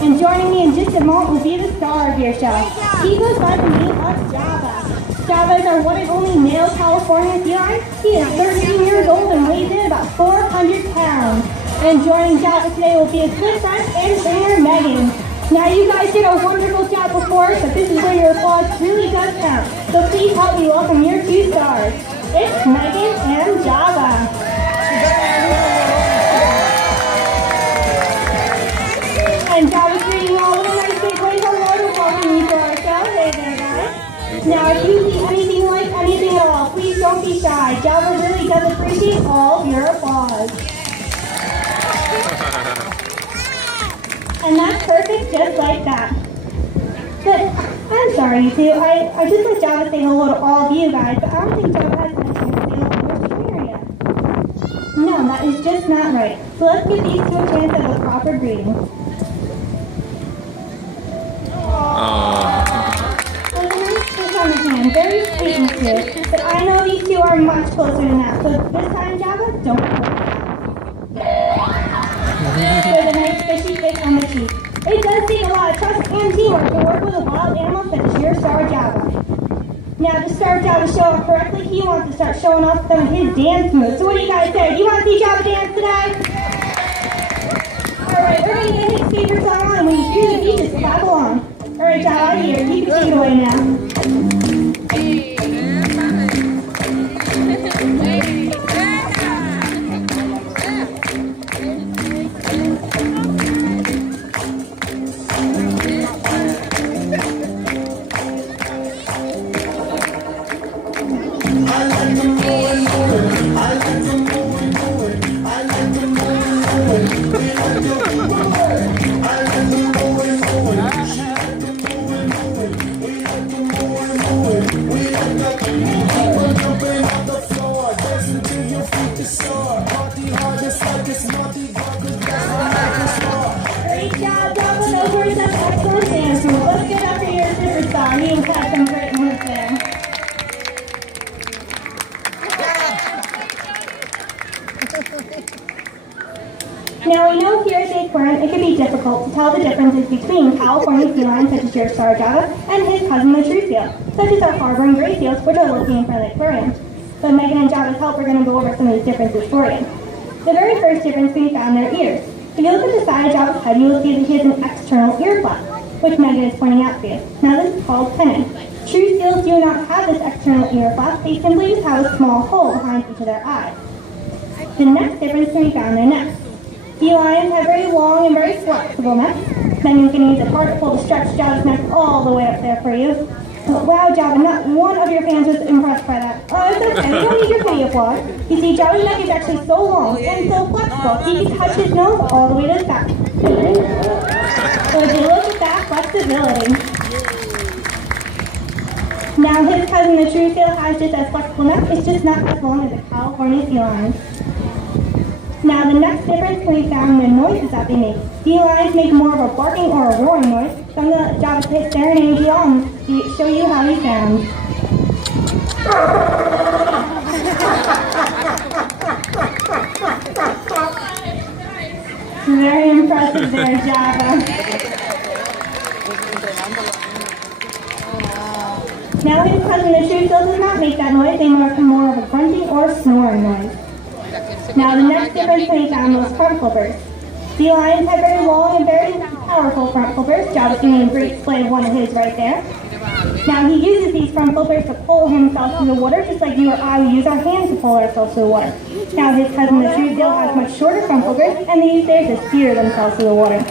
And joining me in just a moment will be the star of your show. He goes by the name of Java. Java is our one and only male California feline. He is 13 years old and weighs in about 400 pounds. And joining Java today will be his good friend and trainer, Megan. Now you guys did a wonderful job before, but this is where your applause really does count. So please help me welcome your two stars. It's Megan and Java. And Java's greeting all with a nice big wave of water welcome you to our show. Hey there, guys. Now if you see anything like anything at all, please don't be shy. Java really does appreciate all of your applause. And that's perfect, just like that. But I'm sorry, you two. I just let Java say hello to all of you guys, but I don't think Java has had a chance to say hello to your trainer yet. No, that is just not right. So let's give these two a chance at a proper greeting. Well, a nice kiss on the hand, very sweet and cute. But I know these two are much closer than that. So this time, Java, don't worry. With a nice fishy kiss on the cheek. It does take a lot of trust and teamwork to work with a wild animal such as your star Java. Now to start Java to show off correctly, he wants to start showing off some of his dance moves. So what do you guys say? Do you want to see Java dance today? Alright, we're going to get his favorite song on, and when you hear the beat, just clap along. Alright, Java, here, you can take it away now. Great job, Java. Those were some excellent dance moves. Let's get up to your superstar. He had some great moves there. Now we know here at the aquarium it can be difficult to tell the differences between California felines such as your star Java and his cousin the true seal, such as our harbor and gray seals, which are located in front of the aquarium. But Megan and Java's help are going to go over some of these differences for you. The very first difference can be found in their ears. If you look at the side of Java's head, you will see that he has an external ear flap, which Megan is pointing out for you. Now this is called pinning. True seals do not have this external ear flap, they simply just have a small hole behind each of their eyes. The next difference can be found in their necks. Felines have very long and very flexible necks. Then you can use a particle to stretch Java's neck all the way up there for you. But wow, Java, not one of your fans was impressed by that. Oh, it's okay, we don't need your pity applause. You see, Java's neck is actually so long and so flexible, he can touch his nose all the way to the back. So if you look at that flexibility. Now his cousin, the true seal, has just as flexible neck, it's just not as long as the California felines. Now the next difference can be found in the noises that they make. Felines make more of a barking or a roaring noise. So I'm going to Java to serenade you all and show you how he sounds. Very impressive there, Java. Now his cousin the true seal does not make that noise. They make more of a grunting or snoring noise. Now the next difference can be found in those front flippers. Felines have very long and very powerful front flippers. Java's doing a great display of one of his right there. Now he uses these front flippers to pull himself through the water, just like you or I would use our hands to pull ourselves through the water. Now his cousin the true seal has much shorter front flippers, and they use theirs to steer themselves through the water.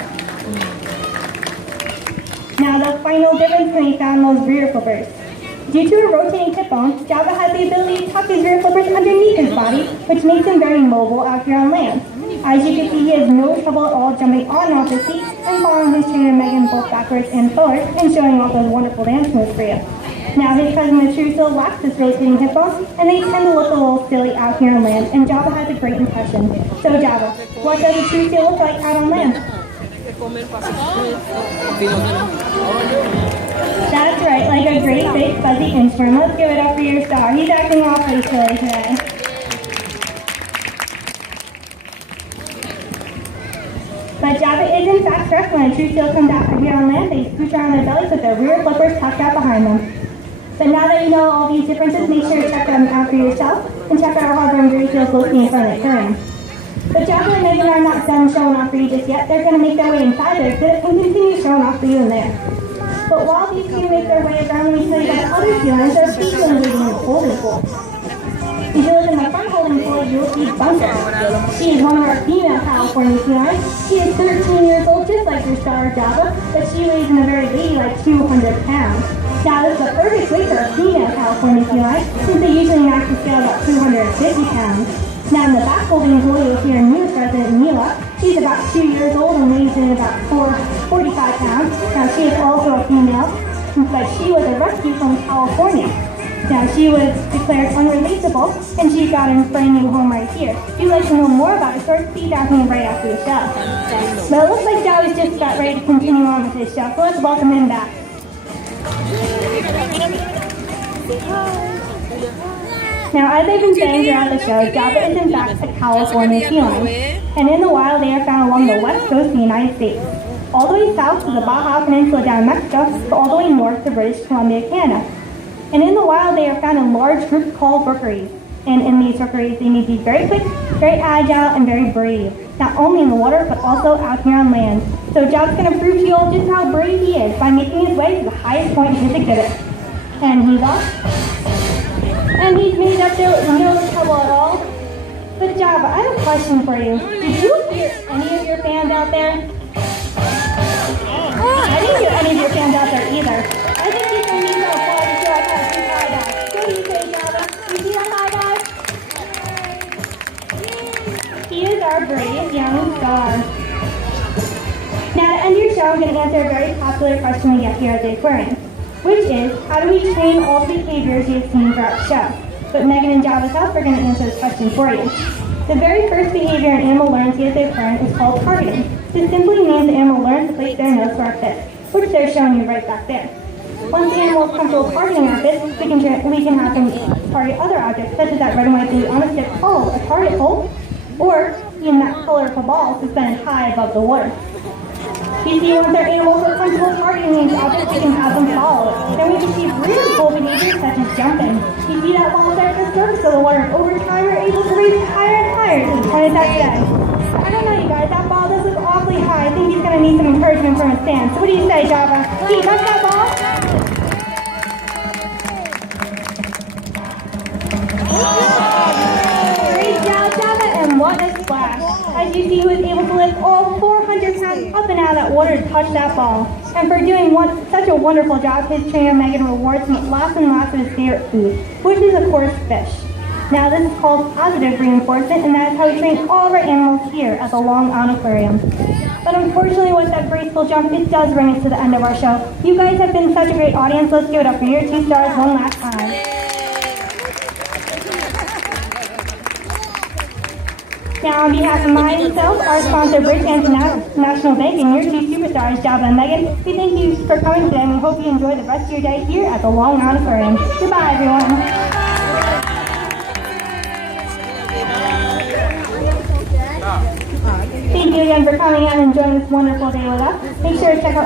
Now the final difference can be found in those rear flippers. Due to a rotating tip bone, Java has the ability to tuck his rear flippers underneath his body, which makes him very mobile out here on land. As you can see, he has no trouble at all jumping on and off his feet and following his trainer Megan both backwards and forwards and showing off those wonderful dance moves for you. Now his cousin the true seal lacks this rotating hip bone, and they tend to look a little silly out here on land, and Java has a great impression. So Java, what does a true seal look like out on land? That's right, like a great big fuzzy inchworm. Let's give it up for your star. He's acting awfully silly today. But But Java is in fact stressed when a true seal comes after here on land. They scooch around their bellies with their rear flippers tucked out behind them. But now that you know all these differences, make sure to check them out for yourself and check out our harbor and gray seals located in front of the aquarium. But Java and Megan are not done showing off for you just yet. They're going to make their way inside their exhibit and continue showing off for you in there. But while these two make their way around, let me tell you about other felines that are peacefully living in the holding pool. If you look in the front holding pool, you will see Bunker. She is one of our female California felines. She is 13 years old, just like your star Java, but she weighs in a very ladylike 200 pounds. Now, this is the perfect weight for a female California feline, since they usually max the scale about 250 pounds. Now, in the back holding pool, you'll see our newest resident, Mila. She's about 2 years old and weighs in about 45 pounds. Now, she is also a female, but she was a rescue from California. Now, she was declared unreleasable, and she got a brand new home right here. If you'd like to know more about her story, please ask me right after the show. But it looks like Joey's just about ready to continue on with his show, so let's welcome him back. Now, as I've been saying throughout the show, Java is in fact a California feline, and in the wild they are found along the west coast of the United States, all the way south to the Baja Peninsula down in Mexico, to all the way north to British Columbia, Canada. And in the wild they are found in large groups called rookeries, and in these rookeries they need to be very quick, very agile, and very brave, not only in the water but also out here on land. So Java's going to prove to you all just how brave he is by making his way to the highest point in his exhibit. And he's off. And he's made up there with no trouble at all. But Java, I have a question for you. Did you hear any of your fans out there? I didn't hear any of your fans out there either. I think he's going to need some applause to show I got a big high dive. What do you say, Java? You see that high dive? He is our brave young star. Now, to end your show, I'm going to answer a very popular question we get here at the aquarium, which is, how do we train all the behaviors you've seen throughout the show? But Megan and Java's help are going to answer this question for you. The very first behavior an animal learns here at the aquarium is called targeting. This simply means the animal learns to place their nose to our fish, which they're showing you right back there. Once the animal is comfortable targeting our fish, we can have them target other objects, such as that red and white thing on a stick called a target pole, or even that colorful ball suspended high above the water. You see, once our animals are comfortable targeting these objects, we can have them follow. Then we can see really cool behaviors such as jumping. You see that ball start to surface of the water, and over time we're able to raise it higher and higher to the point it's at today. I don't know, you guys, that ball does look awfully high. I think he's going to need some encouragement from his fans. So what do you say, Java? Can you touch that ball? Great job, Java, and what a splash. As you see, he was able to lift all 400 pounds up and out of that water to touch that ball. And for doing such a wonderful job, his trainer Megan rewards him with lots and lots of his favorite food, which is of course fish. Now this is called positive reinforcement, and that is how we train all of our animals here at the Long Island Aquarium. But unfortunately with that graceful jump, it does bring us to the end of our show. You guys have been such a great audience. Let's give it up for your 2 stars one last time. Now, on behalf of myself, our sponsor, Bridge International Bank, and your 2 superstars, Java and Megan, we thank you for coming today, and we hope you enjoy the rest of your day here at the Long Island Aquarium. Goodbye, everyone. Thank you again for coming out and enjoying this wonderful day with us. Make sure to check out